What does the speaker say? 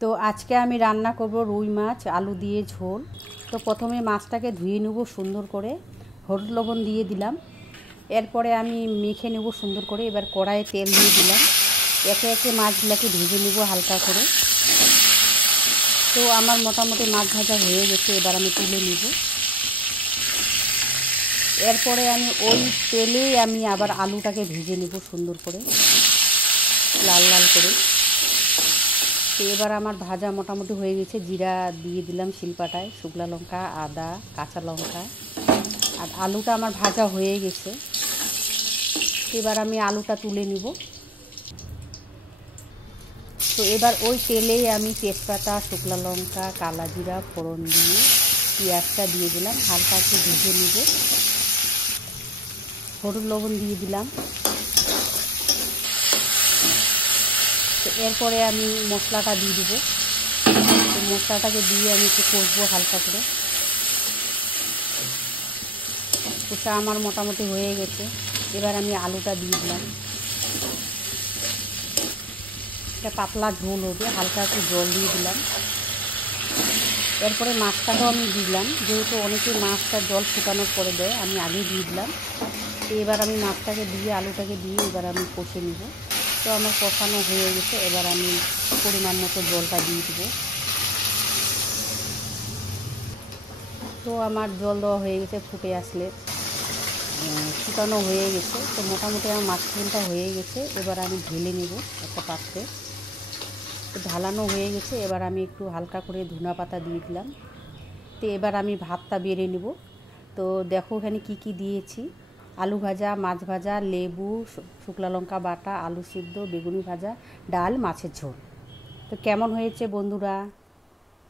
তো আজকে আমি রান্না করব রুই মাছ আলু দিয়ে ঝোল। তো প্রথমে মাছটাকে ধুয়ে নেব সুন্দর করে, হলুদ লবণ দিয়ে দিলাম। এরপরে আমি মেখে নেব সুন্দর করে। এবার কড়াইয়ে তেল দিয়ে দিলাম, একে একে মাছগুলোকে ভেজে নেব হালকা করে। তো আমার মোটামুটি মাছ ভাজা হয়ে গেছে, এবার আমি তুলে নেব। এরপরে আমি ওই তেলেই আমি আবার আলুটাকে ভেজে নেব সুন্দর করে, লাল লাল করে। তো এবার আমার ভাজা মোটামুটি হয়ে গেছে। জিরা দিয়ে দিলাম শিলপাটায়, শুকনো লঙ্কা, আদা, কাঁচা লঙ্কা, আর আলুটা আমার ভাজা হয়ে গেছে। এবার আমি আলুটা তুলে নিব। তো এবার ওই তেলেই আমি তেজপাতা, শুকনো লঙ্কা, কালা জিরা ফোড়ন দিয়ে পেঁয়াজটা দিয়ে দিলাম, হালকা একটু ভেজে নিব। হলুদ লবণ দিয়ে দিলাম। তো এরপরে আমি মশলাটা দিয়ে দেবো। তো মশলাটাকে দিয়ে আমি একটু কষবো হালকা করে। কষা আমার মোটামুটি হয়ে গেছে। এবার আমি আলুটা দিয়ে দিলাম। এটা পাতলা ঝোল হবে, হালকা একটু জল দিয়ে দিলাম। এরপরে মাছটাকেও আমি দিলাম, যেহেতু অনেকে মাছটা জল ফুটানোর পরে দেয়, আমি আগে দিয়ে দিলাম। তো এবার আমি মাছটাকে দিয়ে আলুটাকে দিয়ে এবার আমি কষে নিব। তো আমার কষানো হয়ে গেছে, এবার আমি পরিমাণ মতো জলটা দিয়ে দেবো। তো আমার জল দেওয়া হয়ে গেছে, ফুটে আসলে ফুটানো হয়ে গেছে। তো মোটামুটি আমার মাছ ঝোলটা হয়ে গেছে। এবার আমি ঢেলে নেব একটা পাত্রে। তো ঢালানো হয়ে গেছে, এবার আমি একটু হালকা করে ধনিয়া পাতা দিয়ে দিলাম। তো এবার আমি ভাতটা বেড়ে নেব। তো দেখো এখানে কি কি দিয়েছি: আলু ভাজা, মাছ ভাজা, লেবু, শুকনো লঙ্কা বাটা, আলু সিদ্ধ, বেগুনি ভাজা, ডাল, মাছের ঝোল। তো কেমন হয়েছে বন্ধুরা?